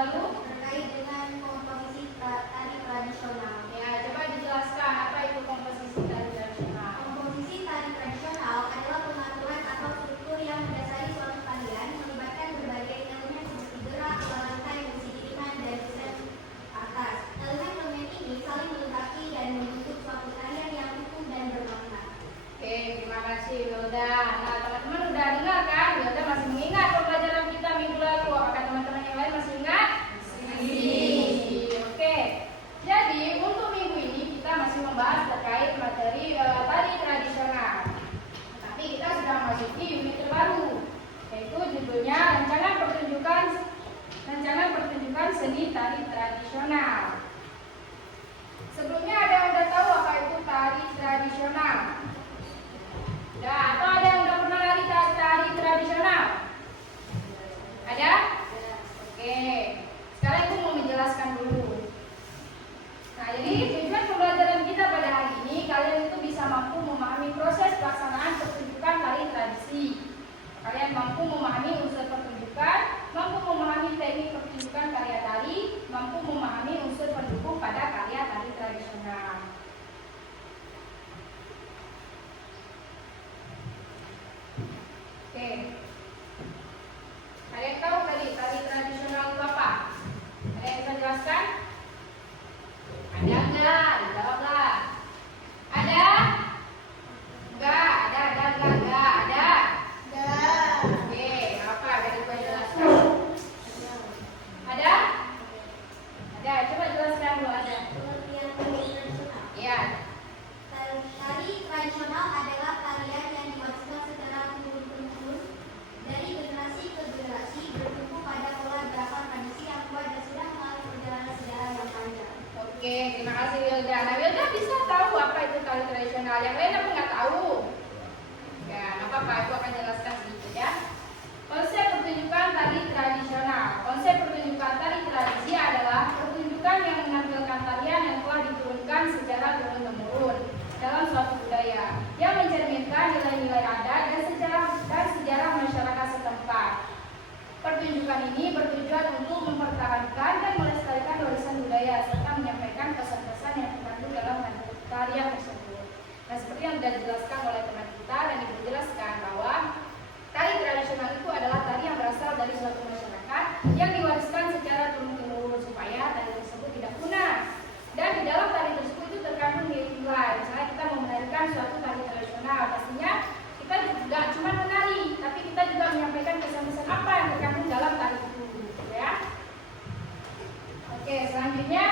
lalu terkait dengan komposisi tari tradisional. Ya, coba dijelaskan apa itu komposisi tari tradisional. Komposisi tari tradisional adalah pengaturan atau struktur yang mendasari suatu tarian melibatkan berbagai elemen seperti gerak, lantai, musik iringan, dan desain atas. Elemen-elemen ini saling melengkapi dan membentuk suatu tarian yang utuh dan bermakna. Oke, terima kasih Wilda. Nah, teman-teman udah dengar kan? Wilda masih mengingat pembelajaran kita minggu lalu. Apakah teman-teman yang lain masih ingat? Oke. Jadi untuk minggu ini kita masih membahas terkait materi tari tradisional. Tapi kita sudah memasuki unit terbaru, yaitu judulnya rancangan pertunjukan seni tari tradisional. Sebelumnya ada yang udah tahu apa itu tari tradisional? Udah, atau ada yang udah pernah lari tari tradisional? Ada? Oke. Sekarang Ibu mau menjelaskan dulu. Nah, jadi tujuan pembelajaran kita pada hari ini, kalian itu bisa mampu memahami proses pelaksanaan pertunjukan tari tradisi. Kalian mampu memahami unsur pertunjukan, mampu memahami teknik pertunjukan karya tari, mampu memahami unsur pendukung pada karya tari tradisional. Oke. Ada yang tahu tadi tari tradisional itu apa? Ada yang bisa jelaskan? Ada enggak? Dijawablah. Ada? Enggak? Ada? Oke, apa? Dari gua jelaskan. Ada? Ada, coba jelaskan dulu ada. Pengertian tari tradisional. Iya. Tari tradisional adalah tarian yang diwariskan secara turun-temurun dari generasi ke generasi, bertumpu pada pola gerakan tradisi yang kuat dan sudah melalui perjalanan sejarah yang panjang. Oke, terima kasih Wilda. Nah, Wilda bisa tahu apa itu tari tradisional. Yang lain apa nggak tahu? Ya, nggak apa-apa. Aku akan jelaskan sedikit ya. Konsep pertunjukan tari tradisional. Konsep pertunjukan tari tradisi adalah pertunjukan yang menampilkan tarian yang telah diturunkan secara turun-temurun dalam suatu budaya yang mencerminkan nilai-nilai adat dan sejarah masyarakat setempat. Pertunjukan ini bertujuan untuk mempertahankan dan melestarikan warisan budaya serta menyampaikan pesan-pesan yang terkandung dalam tarian tersebut. Nah, seperti yang sudah dijelaskan oleh teman kita dan Ibu jelaskan bahwa tari tradisional itu adalah tari yang berasal dari suatu masyarakat yang diwariskan secara turun-temurun supaya tari tersebut tidak punah. Dan di dalam tari tersebut itu terkandung nilai. Misalnya kita mau menarikan suatu tari tradisional, pastinya kita tidak cuma menari, tapi kita juga menyampaikan pesan-pesan apa yang terkandung dalam tari itu, ya. Oke, selanjutnya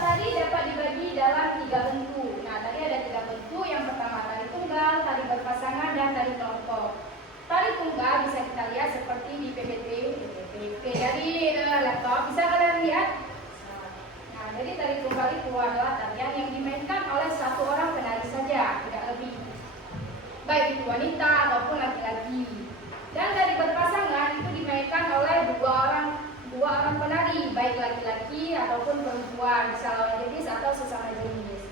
tari dapat dibagi dalam 3 bentuk. Nah, tadi ada 3 bentuk. Yang pertama tari tunggal, tari berpasangan, dan tari kelompok. Tari tunggal bisa kita lihat seperti di PPT dari laptop. Bisa kalian lihat? Nah, jadi tari tunggal itu adalah tarian yang dimainkan oleh satu orang penari saja, tidak lebih. Baik itu wanita ataupun laki-laki. Dan tari berpasangan itu dimainkan oleh dua orang penari, baik laki-laki ataupun perempuan, bisa lawan jenis atau sesama jenis.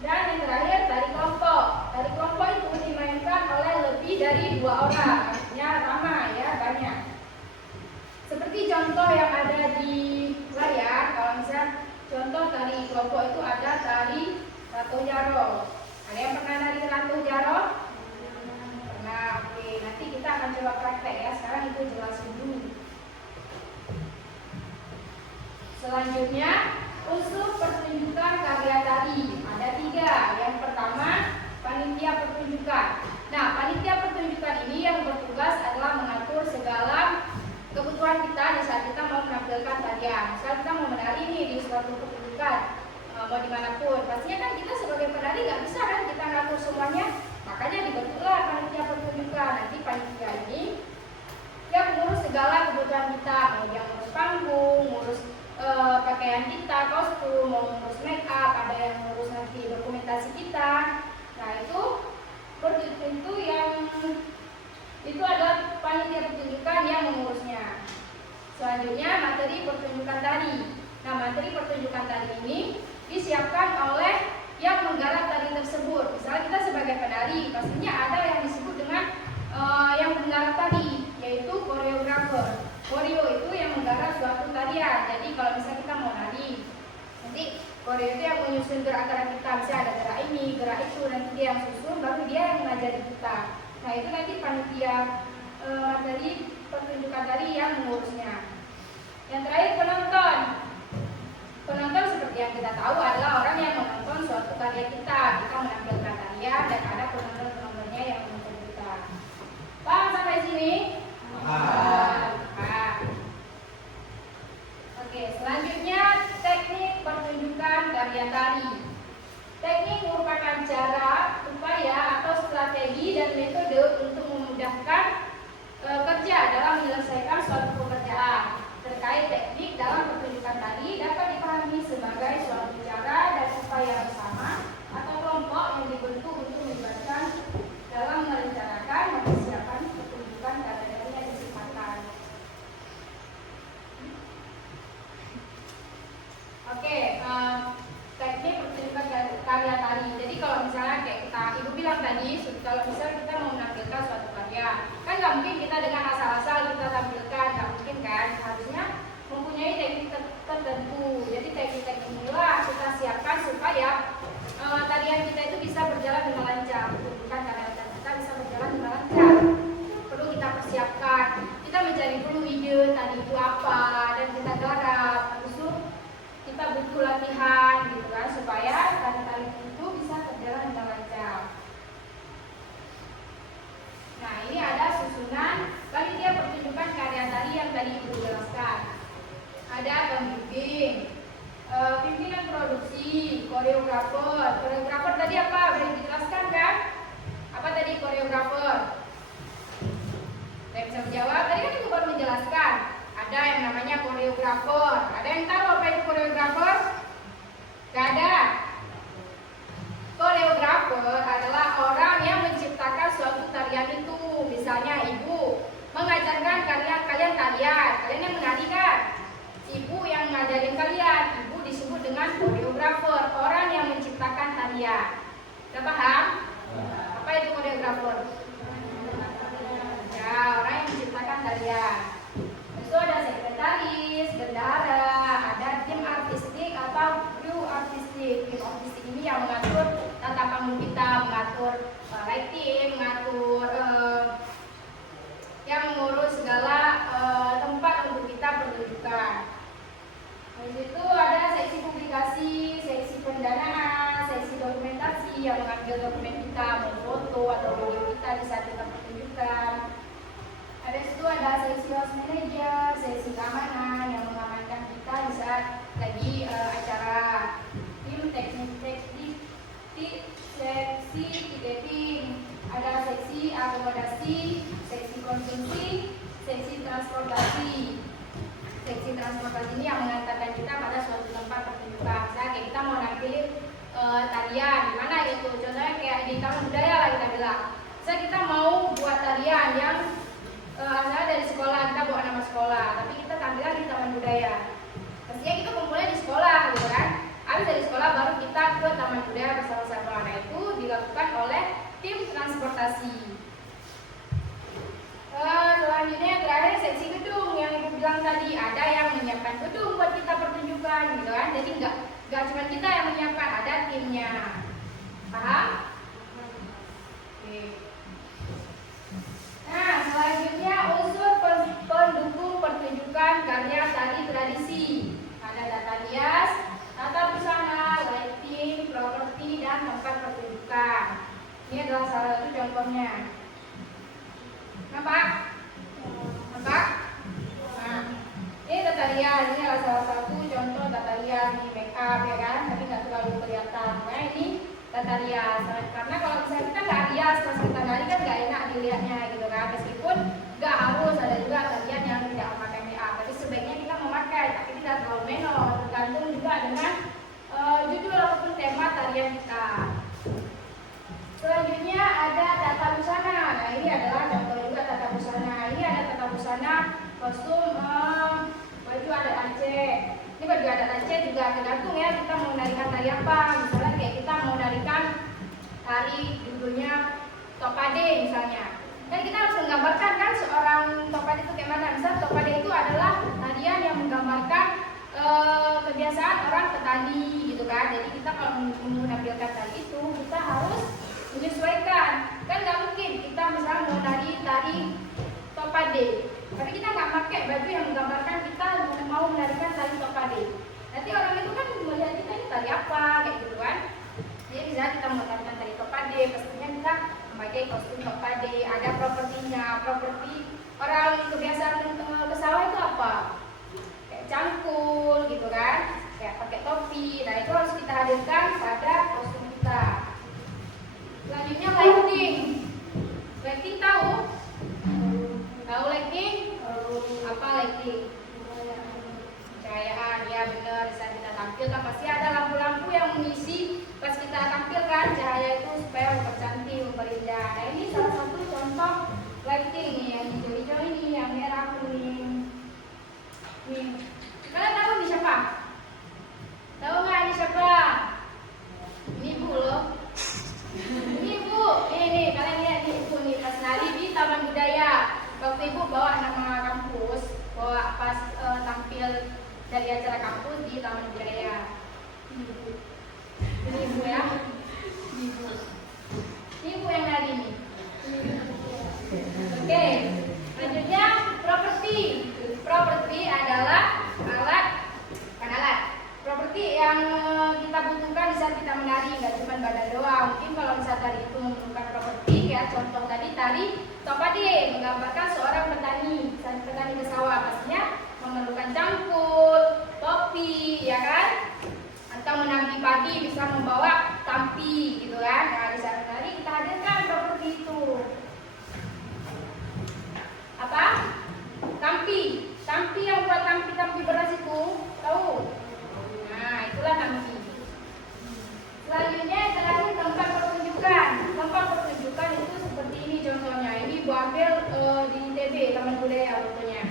Dan yang terakhir tari kelompok. Tari kelompok itu dimainkan oleh lebih dari 2 orang, artinya ramai ya, banyak. Seperti contoh yang ada di layar, kalau misalnya contoh tari kelompok itu ada tari Ratu Jaro. Ada yang pernah nari Ratu Jaro? Pernah. Oke, nanti kita akan coba praktek ya. Sekarang itu jelasin dulu. Selanjutnya, unsur pertunjukan karya tari. Ada 3. Yang pertama, panitia pertunjukan. Nah, panitia pertunjukan ini yang bertugas adalah mengatur segala kebutuhan kita di saat kita mau menampilkan tarian. Misalnya kita mau menari nih di suatu pertunjukan, mau dimanapun. Pastinya kan kita sebagai penari nggak bisa kan kita ngatur semuanya. Makanya dibentuklah panitia pertunjukan. Nanti panitia ini yang mengurus segala kebutuhan kita, mau yang ngurus panggung, ngurus pakaian kita, kostum, mau ngurus make up, ada yang ngurus nanti dokumentasi kita. Nah, itu itu adalah panitia pertunjukan yang mengurusnya. Selanjutnya materi pertunjukan tari. Nah, materi pertunjukan tari ini disiapkan oleh yang menggarap tari tersebut. Misalnya kita sebagai penari, pastinya ada yang disebut dengan yang menggarap tari, yaitu koreografer. Koreo itu yang menggarap misalnya kita mau nari, nanti koreo itu yang menyusun gerak-gerak kita, misalnya ada gerak ini, gerak itu, nanti dia yang susun, baru dia yang mengajari kita. Nah itu nanti panitia materi pertunjukan tari yang mengurusnya. Yang terakhir penonton. Penonton seperti yang kita tahu adalah orang yang menonton suatu karya kita. Kita menampilkan tarian dan ada penonton-penontonnya yang menonton kita. Paham sampai sini? Paham. Oke, selanjutnya teknik pertunjukan karya tari. Teknik merupakan cara, upaya atau strategi dan metode untuk memudahkan kerja dalam menyelesaikan suatu pekerjaan. Terkait teknik dalam pertunjukan tari dapat dipahami sebagai suatu cara dan upaya bersama atau kelompok yang dibentuk untuk melibatkan dalam merencanakan, mempersiapkan pertunjukan karya tari yang disempatkan. Oke, teknik pertunjukan karya tari. Jadi kalau misalnya kayak ibu bilang tadi, kalau misalnya kita mau menampilkan suatu karya, kan nggak mungkin kita dengan asal-asal kita tampilkan, nggak mungkin kan? Harusnya mempunyai teknik tertentu. Jadi teknik-teknik inilah kita siapkan supaya tarian kita itu bisa berjalan dengan lancar, pertunjukan karya tari kita bisa berjalan dengan lancar. Perlu kita persiapkan. Kita mencari dulu ide tadi itu apa dan kita garap. Habis itu kita butuh latihan gitu kan supaya tari-tari itu bisa berjalan dengan lancar. Nah ini ada susunan panitia pertunjukan karya tari yang tadi ibu jelaskan. Ada pembimbing, pimpinan produksi, koreografer. Koreografer tadi apa? Boleh dijelaskan kan? Apa tadi koreografer? Saya bisa menjawab. Tadi kan ibu baru menjelaskan. Ada yang namanya koreografer. Ada yang tahu apa itu koreografer? Gak ada. Koreografer adalah orang yang menciptakan suatu tarian itu. Misalnya ibu mengajarkan kalian tarian, kalian yang menari kan? Ibu yang ngajarin kalian, ibu disebut dengan koreografer, orang yang menciptakan tarian. Sudah paham? Apa itu koreografer? Ya, orang yang menciptakan tarian. Itu ada sekretaris, bendara, ada tim artistik atau kru artistik. Tim artistik ini yang mengatur tata panggung kita, mengatur lighting, mengatur yang mengurus segala tempat untuk kita pertunjukan. Di situ ada seksi publikasi, seksi pendanaan, seksi dokumentasi yang mengambil dokumen kita, memfoto atau video kita di saat kita pertunjukan. Ada situ ada seksi house manager, seksi keamanan yang mengamankan kita di saat lagi acara. Tim teknik, seksi ticketing, ada seksi akomodasi, seksi konsumsi, seksi transportasi. Seksi transportasi ini yang mengantarkan kita pada suatu tempat pertunjukan. Misalnya kayak kita mau nampilin tarian, di mana gitu? Contohnya kayak di Taman Budaya lah kita bilang. Misalnya kita mau buat tarian yang asalnya dari sekolah, kita bawa nama sekolah, tapi kita tampilkan di Taman Budaya. Pastinya kita kumpulnya di sekolah, gitu kan? Habis dari sekolah baru kita ke Taman Budaya bersama-sama. Nah itu dilakukan oleh tim transportasi. Selanjutnya yang terakhir seksi gedung yang ibu bilang tadi, ada yang menyiapkan gedung buat kita pertunjukan, gitu kan? Jadi nggak cuma kita yang menyiapkan, ada timnya. Paham? Oke. Nah, selanjutnya unsur pendukung pertunjukan karya tari tradisi. Ada tata rias, tata busana, lighting, properti, dan tempat pertunjukan. Ini adalah salah satu contohnya. Nampak? Nah, ini tata rias. Ini adalah salah satu contoh tata rias. Ini make up ya kan, tapi nggak terlalu kelihatan. Nah, ini tata rias. Karena kalau misalnya kita nggak rias pas kita nari kan nggak enak dilihatnya gitu kan. Meskipun nggak harus, ada juga tarian yang tidak memakai make up. Tapi sebaiknya kita memakai, tapi tidak terlalu menor. Tergantung juga dengan judul ataupun tema tarian kita. Selanjutnya ada tata busana. Nah ini adalah contoh juga tata busana. Ini ada tata busana kostum baju adat Aceh. Ini baju adat Aceh juga tergantung ya kita mau narikan tari apa. Misalnya kayak kita mau narikan tari judulnya Topade misalnya. Dan kita harus menggambarkan kan seorang Topade itu kayak mana. Misalnya Topade itu adalah tarian yang menggambarkan bertani gitu kan. Jadi kita kalau menampilkan tari itu kita harus menyesuaikan. Kan nggak mungkin kita misalnya mau tari topade, tapi kita nggak pakai baju yang menggambarkan kita mau menarikan tari topade. Nanti orang itu kan melihat kita ini tari apa kayak gitu kan. Jadi misalnya kita mau menarikan tari topade, pastinya kita memakai kostum topade, ada propertinya. Properti orang kebiasaan ke sawah itu apa? Kayak cangkul gitu kan, kayak pakai topi. Nah itu harus kita hadirkan pada kostum kita. Selanjutnya lighting. Lighting tahu? Tahu lighting? Apa lighting? Cahayaan, ya benar. Saat kita tampilkan pasti ada lampu-lampu yang mengisi pas kita tampilkan cahaya itu supaya mempercantik, memperindah. Nah ini salah satu contoh lighting nih, yang hijau-hijau ini, yang merah kuning. Nih, kalian tahu ini siapa? Tahu nggak ini siapa? Ini ibu loh. Ini ibu, nih kalian lihat nih ibu nih pas nari di Taman Budaya. Waktu ibu bawa nama kampus, bawa pas tampil dari acara kampus di Taman Budaya. Ini ibu ya. Ini ibu yang nari nih. Oke, selanjutnya properti. Properti adalah alat. Properti yang kita butuhkan di saat kita menari, nggak cuma badan doang. Mungkin kalau misalnya tari itu memerlukan properti, ya contoh tadi tari topade menggambarkan seorang petani ke sawah, pastinya memerlukan cangkul, topi, ya kan? Atau menampi padi bisa membawa tampi, gitu kan? Nah di saat menari kita hadirkan properti itu. Apa? Tampi. Tampi yang buat tampi beras itu, tahu? Nah, itulah tampi. Selanjutnya terakhir tempat pertunjukan. Tempat pertunjukan itu seperti ini contohnya. Ini Ibu ambil di ITB, Taman Budaya contohnya.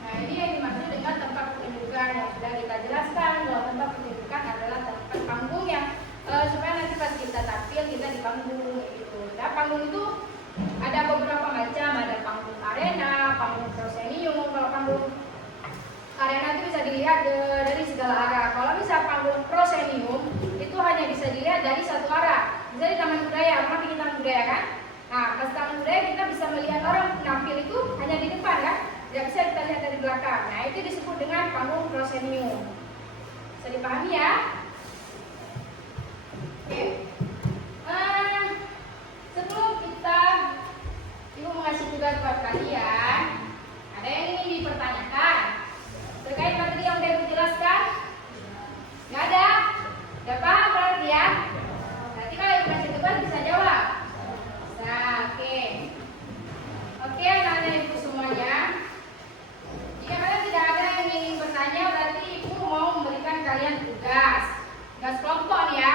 Nah, ini yang dimaksud dengan tempat pertunjukan yang sudah kita jelaskan bahwa tempat pertunjukan adalah tempat panggung yang supaya nanti pas kita tampil kita di panggung gitu. Nah, panggung itu ada beberapa macam, ada panggung arena, panggung proscenium. Kalau panggung arena itu bisa dilihat dari segala arah. Kalau bisa panggung proscenium itu hanya bisa dilihat dari satu arah. Bisa di Taman Budaya, rumah di Taman Budaya kan? Nah, pas Taman Budaya kita bisa melihat orang menampil itu hanya di depan kan? Tidak bisa kita lihat dari belakang. Nah, itu disebut dengan panggung proscenium. Bisa dipahami ya? Oke. Sebelum kita Ibu mengasih tugas buat kalian, ada yang ingin dipertanyakan terkait materi yang udah Ibu jelaskan? Nggak ada? Udah paham berarti ya? Nanti kalau Ibu kasih tugas bisa jawab. Nah, oke. Oke, anak-anak Ibu semuanya. Jika kalian tidak ada yang ingin bertanya, berarti Ibu mau memberikan kalian tugas kelompok nih ya.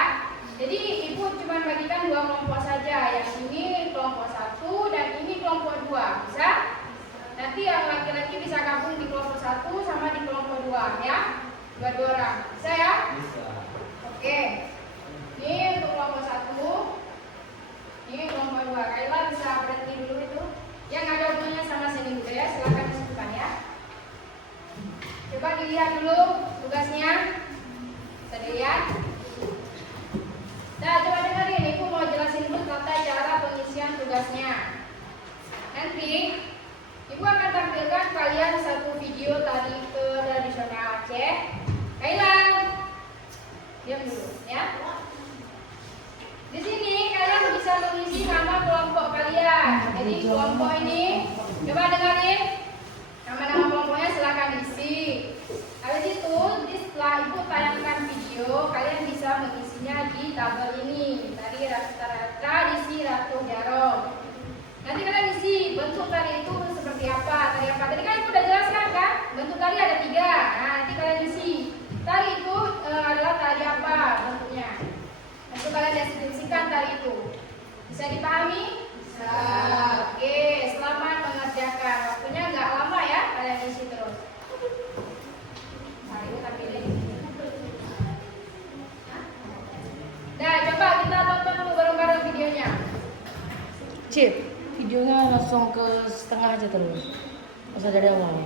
Jadi Ibu cuma bagikan 2 kelompok saja. Yang ini kelompok 1 dan ini kelompok 2. Bisa? Nanti yang laki-laki bisa gabung di kelompok 1 sama di kelompok 2 ya. 2 orang. Bisa ya? Bisa. Oke. Ini untuk kelompok 1. Ini kelompok 2. Kayla bisa berhenti dulu itu. Yang ada hubungannya sama seni budaya silakan disebutkan ya. Coba dilihat dulu tugasnya. Bisa dilihat? Nah, coba dengerin, Ibu mau jelasin dulu tata cara pengisian tugasnya. Nanti Ibu akan tampilkan kalian satu video tari tradisional Aceh. Kayla, diam dulu ya. Di sini kalian bisa mengisi nama kelompok kalian. Jadi kelompok ini, coba dengerin nama-nama kelompoknya silakan diisi. Habis itu, setelah Ibu tayangkan video, kalian bisa mengisinya di tabel ini. Tadi tradisi Ratu Jarong. Nanti kalian isi bentuk tari itu seperti apa, tari apa. Tadi kan Ibu udah jelaskan kan? Bentuk tari ada 3. Nah, nanti kalian isi. Tari itu adalah tari apa bentuknya. Nanti kalian deskripsikan tari itu. Bisa dipahami? Bisa. Oke, selamat mengerjakan. Waktunya nggak lama ya, kalian isi terus. Nah, coba kita tonton dulu bareng-bareng videonya. Cip, videonya langsung ke setengah aja terus. Masa dari awal.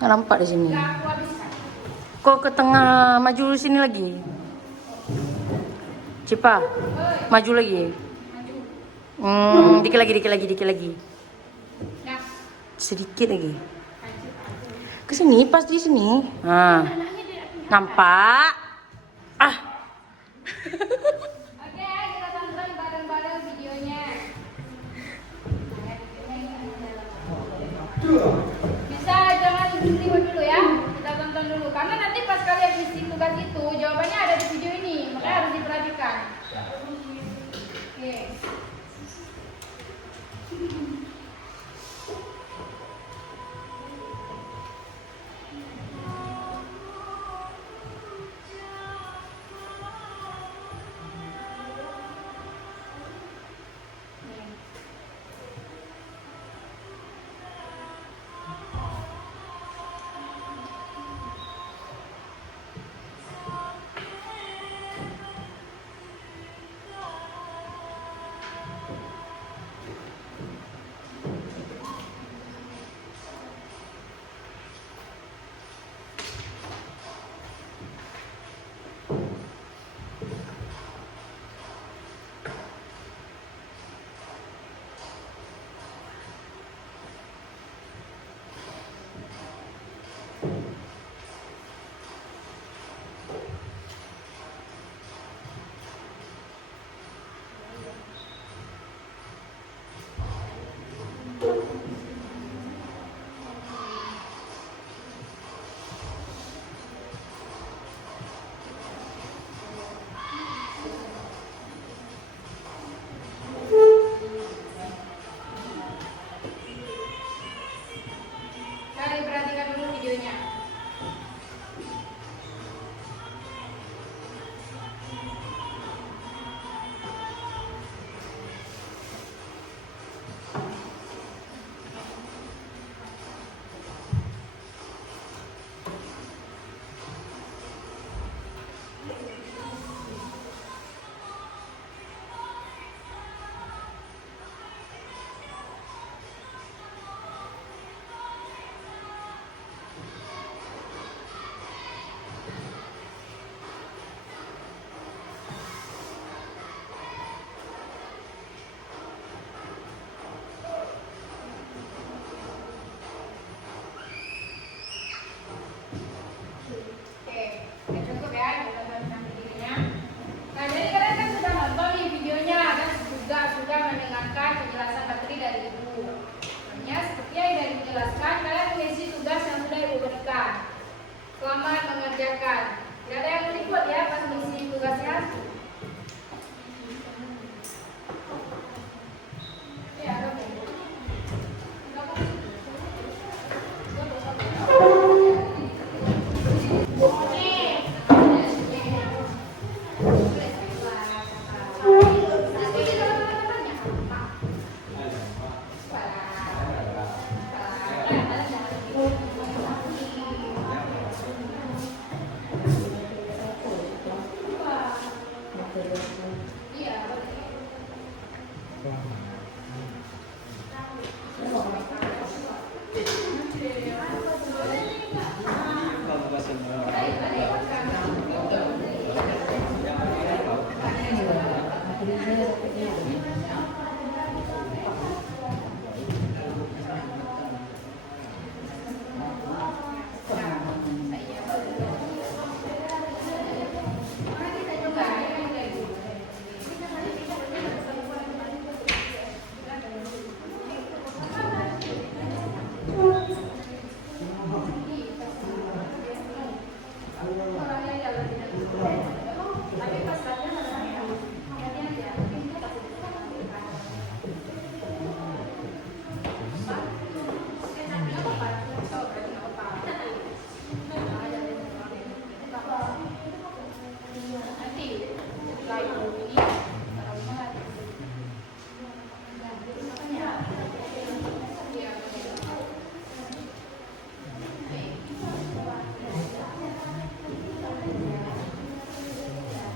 Nggak nampak di sini. Nggak aku habiskan. Kok ke tengah, maju sini lagi. Cipa, maju lagi. Maju. Dikit lagi. Nah, Sedikit lagi. maju. Ke sini, pas di sini. Nah, nampak? Ah, Oke, kita tonton bareng-bareng videonya. Bisa jangan tiba dulu ya. Kita tonton dulu karena nanti pas kalian isi tugas itu jawabannya ada di video ini, makanya harus diperhatikan. Oke. Kalian perhatikan dulu videonya. Oke, udah cukup ya, kita tonton videonya. Nah, jadi kalian kan sudah nonton nih videonya dan juga sudah mendengarkan penjelasan materi dari ibu. Hanya seperti yang sudah dijelaskan, kalian mengisi tugas yang sudah ibu berikan. Selamat mengerjakan. Tidak ada yang berikut ya pas mengisi tugasnya. Ya, ada Bu.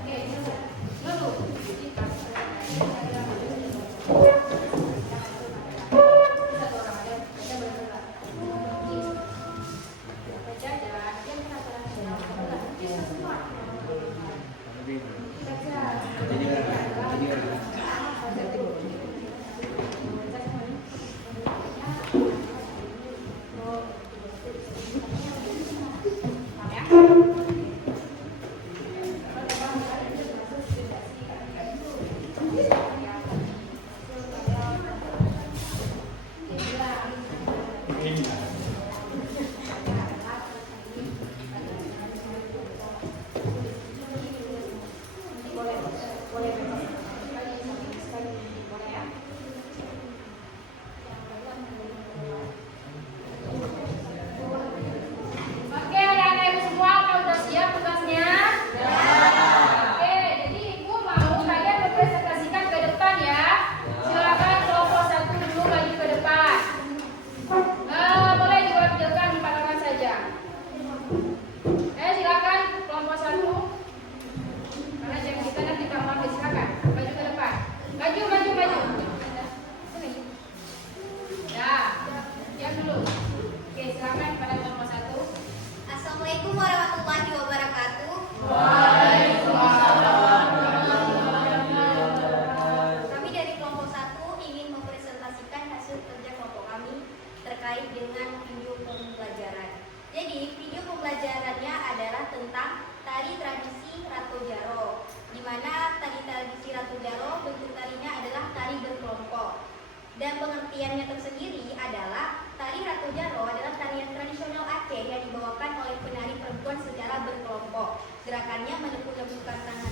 Oke, tentang tari tradisi Ratu Jaro, di mana tari tradisi Ratu Jaro bentuk tarinya adalah tari berkelompok. Dan pengertiannya tersendiri adalah tari Ratu Jaro adalah tarian tradisional Aceh yang dibawakan oleh penari perempuan secara berkelompok. Gerakannya menepuk-nepukkan tangan